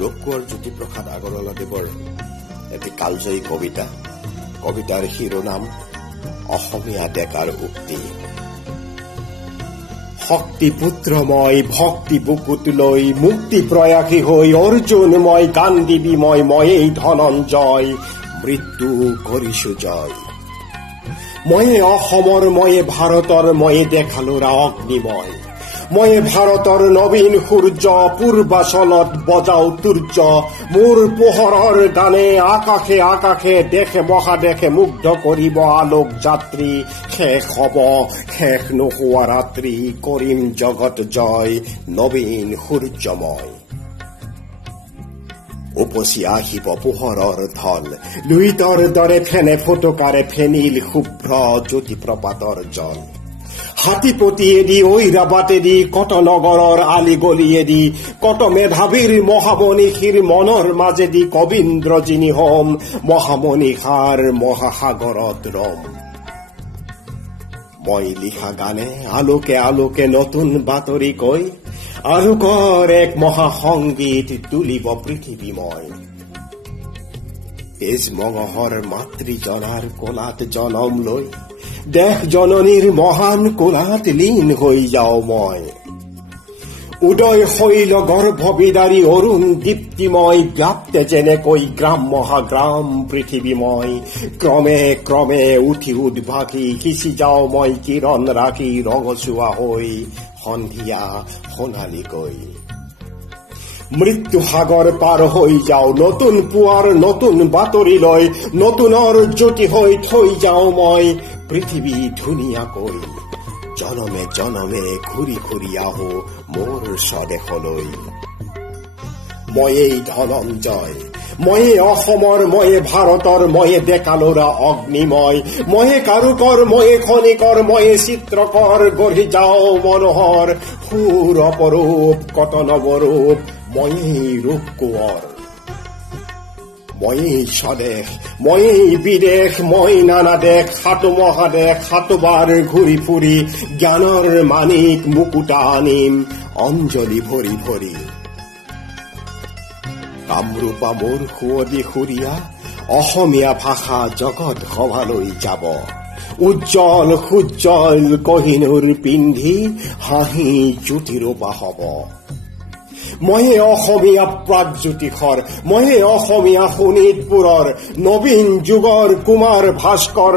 ৰূপকোঁৱৰ জ্যোতিপ্ৰসাদ আগৰৱালাদেৱৰ এটি কালজয়ী কবিতা। কবিতাৰ শিৰোনাম অসমীয়া ডেকাৰ উক্তি। শক্তি পুত্ৰময় ভক্তি বুকুত লৈ মুক্তি প্ৰয়াসী হৈ অৰ্জুন মই কান্দিবি ময়েই ধনঞ্জয় মৃত্যু কৰিছো জয়। ময়ে অসমৰ ময়ে ভাৰতৰ ময়ে দেখালোৰা অগ্নিময়। ময়ে ভাৰতৰ নবীন সূৰ্য পূৰ্বাচলত বজাও তুৰ্য। মোৰ পোহৰৰ গানে আকাশে আকাশে দেশে মহাদেশে মুগ্ধ কৰিব আলোক যাত্ৰী। শেষ হব শেষ নোহোৱা ৰাত্ৰি কৰিম জগত জয় নবীন সূৰ্যময়। উপচি আহিব পোহৰৰ ঢল লুইতৰ দৰে ফেনে ফোটোকাৰে ফেনিল শুভ্ৰ জ্যোতিপ্ৰপাতৰ জল। হাতীপতিয়েদি ঐৰাবাটেদি কত নগৰৰ আলি গলিয়েদি কত মেধাৱীৰ মহামনীষীৰ মনৰ মাজেদি কবীন্দ্ৰজিনী হোম মহামনীষাৰ মহাসাগৰত ৰম। মই লিখা গানে আলোকে আলোকে নতুন বাতৰি কৈ আলোকৰ এক মহাসংগীত তুলিব পৃথিৱীময়। তেজ মঙহৰ মাতৃজনাৰ কোলাত জনম লৈ দেশ জননীৰ মহান কোলাত লীন হৈ যাওঁ মই। উদয় শৈল গৰ্ভবিদাৰী অৰুণ দীপ্তিময় ব্যাপ্তে যেনেকৈ গ্ৰাম মহাগ্ৰাম পৃথিৱীময়। ক্ৰমে ক্ৰমে উঠি উদ্ভাসি সিঁচি যাওঁ মই কিৰণ ৰাখি ৰঙচুৱা হৈ সন্ধিয়া সোণালীকৈ। মৃত্যু সাগৰ পাৰ হৈ যাওঁ নতুন পুৱাৰ নতুন বাতৰি লৈ নতুনৰ জ্যোতি হৈ থৈ যাওঁ মই পৃথিৱী ধুনীয়াকৈ। জনমে জনমে ঘূৰি ঘূৰি আহো মোৰ স্বদেশলৈ। ময়েই ধনঞ্জয় ময়ে অসমৰ ময়ে ভাৰতৰ ময়ে ডেকালোৰা অগ্নিময়। ময়ে কাৰুকৰ ময়ে খনিকৰ ময়ে চিত্ৰকৰ গঢ়ি যাওঁ মনোহৰ সুৰ অপৰূপ কত নৱৰূপ ময়েই ৰূপকোঁৱৰ। ময়েই স্বদেশ ময়েই বিদেশ মই নানা দেশ সাতো মহাদেশ সাতোবাৰ ঘূৰি ফুৰি জ্ঞানৰ মানিক মুকুতা আনিম অঞ্জলি ভৰি ভৰি। কামৰূপা মোৰ সুৱদি সুৰীয়া অসমীয়া ভাষা জগত সভালৈ যাব। উজ্জ্বল সুজ্জ্বল কহিনুৰ পিন্ধি হাঁহি জ্যোতিৰূপা হব। ময়ে অসমীয়া প্ৰাগজ্যোতিষৰ ময়ে অসমীয়া শোণিতপুৰৰ নবীন যুগৰ কুমাৰ ভাস্কৰ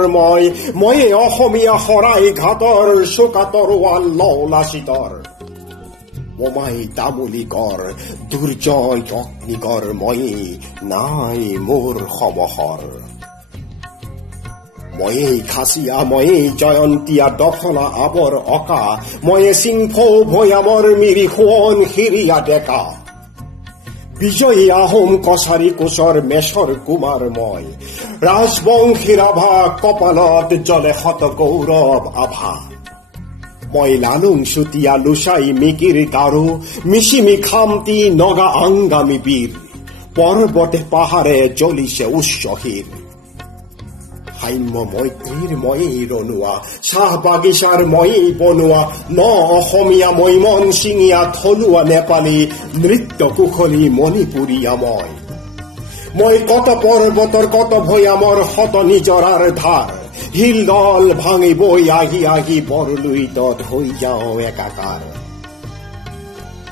ময়ে অসমীয়া শৰাই ঘাটৰ চোকা তৰোৱাল ললাচিতৰ। বোমাই তামুলীকৰ দুৰ্জয় অগ্নিকৰ ময়ে নাই মোৰ সমহৰ। ময়েই খাচিয়া ময়েই জয়ন্তীয়া দফলা আবৰ অকা ময়ে সিংফৌ ভৈয়ামৰ মিৰি সোৱন শিৰিয়া ডেকা। বিজয়ী আহোম কছাৰী কোচৰ মেছৰ কুমাৰ মই ৰাজবংশীৰ আভা কপালত জলে শত গৌৰৱ আভা। মই লালুং চুতীয়া লুচাই মিকিৰ গাৰো মিচিমি খামতি নগা আংগামী বীৰ। পৰ্বতে পাহাৰে জ্বলিছে উচ্চশীৰ। সাম্য মৈত্ৰীৰ ময়েই ৰণুৱা চাহ বাগিচাৰ ময়েই বনোৱা ন অসমীয়া মৈমন চিঙিয়া থলুৱা নেপালী নৃত্য কুশলী মণিপুৰীয়া মই কত পৰ্বতৰ কত ভৈয়ামৰ শত নিজৰাৰ ধাৰ। হিলদল ভাঙি বৈ আহি আহি বৰলুইতত হৈ যাওঁ একাকাৰ।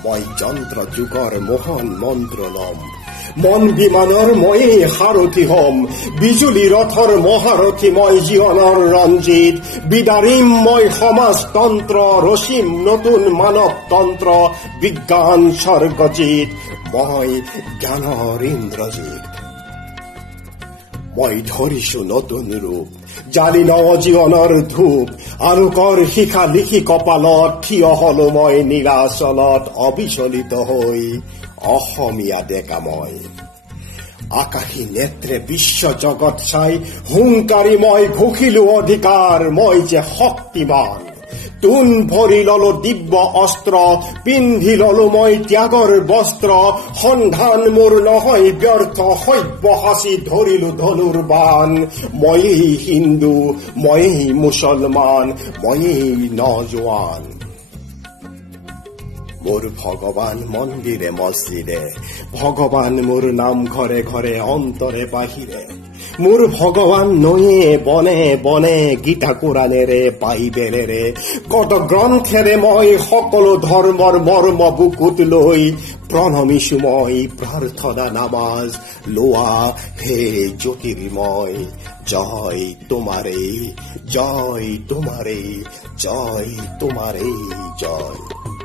মই যন্ত্ৰ যুগৰ মোহন মন্ত্ৰ লম মন বিমানৰ ময়েই সাৰথি হম। বিজুলী ৰথৰ মহাৰথী মই জীৱনৰ ৰঞ্জিত। বিদাৰিম মই সমাজতন্ত্ৰ ৰচিম নতুন মানৱ তন্ত্ৰ বিজ্ঞান স্বৰ্গজিত মই জ্ঞানৰ ইন্দ্ৰজিত। মই ধৰিছো নতুন ৰূপ জালি নৱজীৱনৰ ধূপ আলোকৰ শিখা লিখি কপালত থিয় হলো মই নীলাচলত অবিচলিত হৈ অসমীয়া ডেকা মই। আকাশী নেত্ৰে বিশ্ব জগত চাই হুংকাৰী মই ঘোষিলো অধিকাৰ মই যে শক্তিমান। তোন ভৰি ললো দিব্য অস্ত্ৰ পিন্ধি ললো মই ত্যাগৰ বস্ত্ৰ। সন্ধান মোৰ নহয় ব্যৰ্থ সভ্য সাঁচি ধৰিলো ধনুৰ বাণ। ময়েই হিন্দু ময়েই মুছলমান ময়েই নজোৱান। মোর ভগবান মন্দিরে মসজিদে, ভগবান মোর নাম ঘরে ঘরে অন্তরে বাহিরে, মোর ভগবান নয়ে বনে বনে গীতা কোরআনেরে বাইবেলেরে কত গ্রন্থেরে মই সকল ধর্মর মর্ম বুকুত লই প্রণমী সুময় প্রার্থনা নামাজ লোয়া হে জ্যোতির্ময়। জয় তোমারে, জয় তোমারে, জয় তোমারে, জয়।